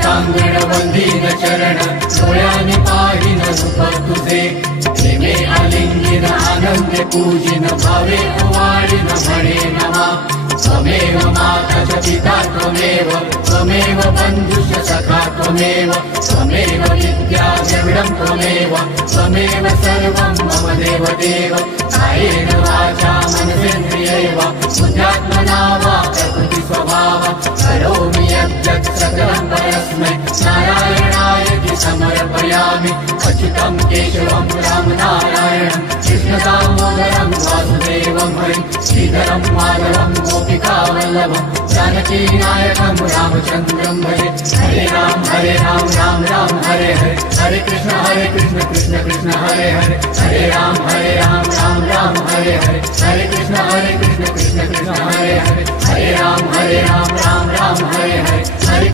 लोटांगण वंदीन चरण डोळ्याने पाहिन रूप तुझे प्रेमे आलिंगिन आनंदे पूजिन भावे ओवाळीन म्हणे नमा त्वमेव माता च पिता त्वमेव त्वमेव बन्धुश्च सखा त्वमेव त्वमेव विद्या द्रविडं त्वमेव त्वमेव सर्वं मम देवदेव कायेन वाचा मनसेन्द्रियैव बुद्ध्यात्मना वा प्रकृति स्वभाव करोमि यद्यत् सकलं परस्मै नारायणायति समर्पयामि अच्युतं केशवं रामनारायणं कृष्णदामोदरं वासुदेवं हरिं श्रीधरं माधवं गोपिकावल्लभं जानकीनायकं रामचन्द्रं भजे हरे राम राम राम हरे हरे हरे कृष्ण कृष्ण कृष्ण हरे हरे हरे राम राम हरे हरे हरे कृष्ण कृष्ण कृष्ण हरे हरे हरे राम राम राम हरे हरे हरे